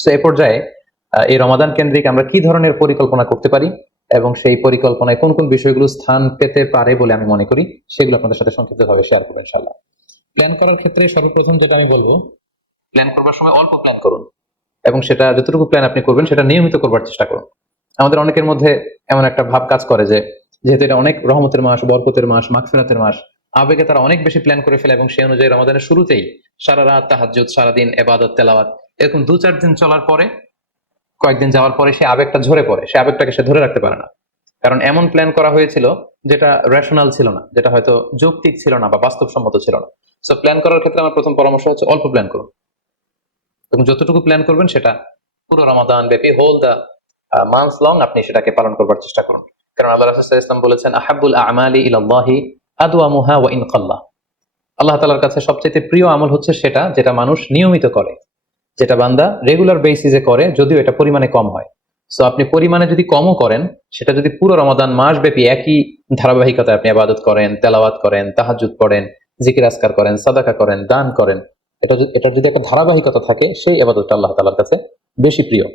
So এই পর্যায়ে এই রমাদান কেন্দ্রিক আমরা কি ধরনের পরিকল্পনা করতে পারি এবং সেই পরিকল্পনায় কোন কোন বিষয়গুলো স্থান পেতে পারে বলে আমি মনে করি সেগুলো আপনাদের সাথে সংক্ষিপ্তভাবে শেয়ার করবো ইনশাআল্লাহ। প্ল্যান করার ক্ষেত্রে সর্বপ্রথম যেটা আমি বলবো, প্ল্যান করবার সময় অল্প প্ল্যান করুন এবং সেটা যতটুকু প্ল্যান আপনি করবেন সেটা নিয়মিত করবার চেষ্টা করুন। আমাদের অনেকের মধ্যে এমন একটা ভাব কাজ করে যে যেহেতু এটা অনেক রহমতের মাস, বরকতের মাস, মাগফিরাতের মাস, আবেগে তারা অনেক বেশি প্ল্যান করে ফেলে এবং সেই অনুযায়ী রমাদানের শুরুতেই সারা রাত তাহাজ্জুদ, সারাদিন ইবাদত তেলাওয়াত, এরকম 2-4 দিন চলার পরে, কয়েকদিন যাওয়ার পরে সে আবেগটা ঝরে পড়ে, সে আবেগটাকে সে ধরে রাখতে পারে না। কারণ এমন প্ল্যান করা হয়েছিল যেটা রেশনাল ছিল না, যেটা হয়তো যৌক্তিক ছিল না বা বাস্তবসম্মত ছিল না। সো প্ল্যান করার ক্ষেত্রে আমার প্রথম পরামর্শ হচ্ছে অল্প প্ল্যান করুন এবং যতটুকু প্ল্যান করবেন সেটা পুরো রমাদান ব্যাপী, হোল দা মান্থ লং আপনি সেটাকে পালন করবার চেষ্টা করুন। কারণ আল্লাহ রাসূল সাল্লাল্লাহু আলাইহি ওয়াসাল্লাম বলেছেন, আহাব্বুল আমালি ইলাল্লাহি আদওয়ামুহা ওয়া ইন কাল্লা। আল্লাহ তাআলার কাছে সবচেয়ে প্রিয় আমল হচ্ছে সেটা যেটা মানুষ নিয়মিত করে, যেটা বান্দা রেগুলার বেসিসে করে, যদিও এটা পরিমাণে কম হয়। সো আপনি পরিমাণে যদি কমও করেন, সেটা যদি পুরো রমাদান মাস ব্যাপী একই ধারাবাহিকতায় আপনি ইবাদত করেন, তেলাওয়াত করেন, তাহাজ্জুদ পড়েন, জিকির আজকার করেন, সাদাকা করেন, দান করেন, এটা যদি একটা ধারাবাহিকতা থাকে, সেই ইবাদতটা আল্লাহ তাআলার কাছে বেশি প্রিয়।